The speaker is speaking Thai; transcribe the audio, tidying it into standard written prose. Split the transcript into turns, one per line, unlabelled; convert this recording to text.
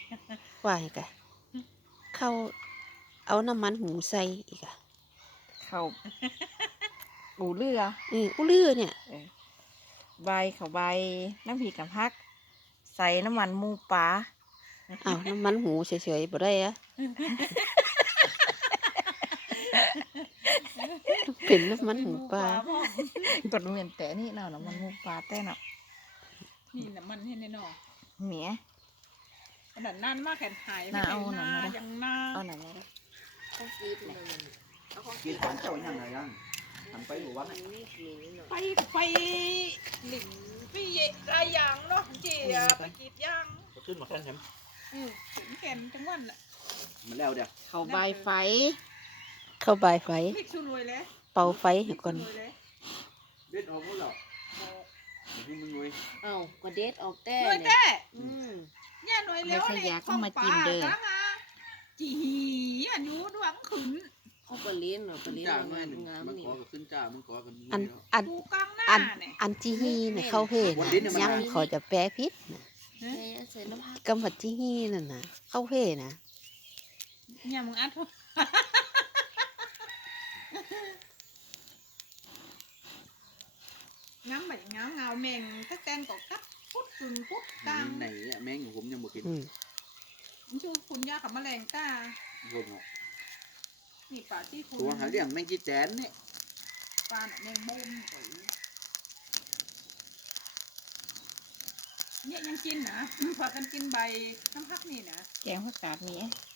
ว่าให้กะเข้าเอาน้ำมันหูใส่อีกอะ
เขาบูเรือ
อุลือเนี่ย
ใบเขาใบน้ำพริกกับพักใส่น้ำมันหมูปลา
อ้าวน้ำมันหูเฉยๆบ่ได้อะเป็นน้ำมันหูปลา
กดเหมือนแต่นี่เนาะน้ำมันหมูปลาแต่เนาะ
นี่น้ำมันให้แน่นอน
เหมีย
ขนาดนั้นมากแขนหาย
น่าเอาหน่อย
ยังหน้า
เอาไหนมาได้
กินของเจ้าอย่างไรยังทำไปหรือว่า
ไปหลิงพี่รายอย่างเนาะจีไปกรีดยาง
ขึ้นมาแค่ไหน
แขนจังวันแหละ
มันแล้วเดี๋ยว
เขาใบไฟ
เข้าบายไฟ
พริกชูรวยเลย
เป่าไฟให้ก่อน
เด็ดออกหมดแล้วให้มึงรวย
เอ้าก็เด็ดออกแต่
รวย
เนี่ย
แต่
อืม
เนี่ยรวยแล้วจีอันนู้ดวงขืน
เขาปลาลิ้นเหรอปลาลิ้น
จ้า
มัน
แม่หนึ่ง
งาม
มัน
นี่
ขอกับขึ้นจ้ามันขอกัน
อัน
ดูกลางหน้า
อัน
เนี่ย
อันจีฮีเนี่ยเข้าเพศนะยังขอจะแปลพิษนะ
ใส่น้ำผัก
กำผัดจีฮีนั่นนะเข้าเพศนะ
เนี่ยมึงอัดง้ำแบบง้ำเงาแมงถ้าแตนก็กัดพุดจุนพุดกลาง
ไหนแม่งอยู่ผมยังบ่กิน
ชูคุณยากับแมลงก้า
ผมเนาะ
นี่ป่าที่คุณ
ตัวหาเรื่องแม่งจีแจนเนี่ย
ปลาแมงมุมเนี่ยยังกินนะพากันกินใบน้ำพักนี่นะ
แกงผักกาดเหมีย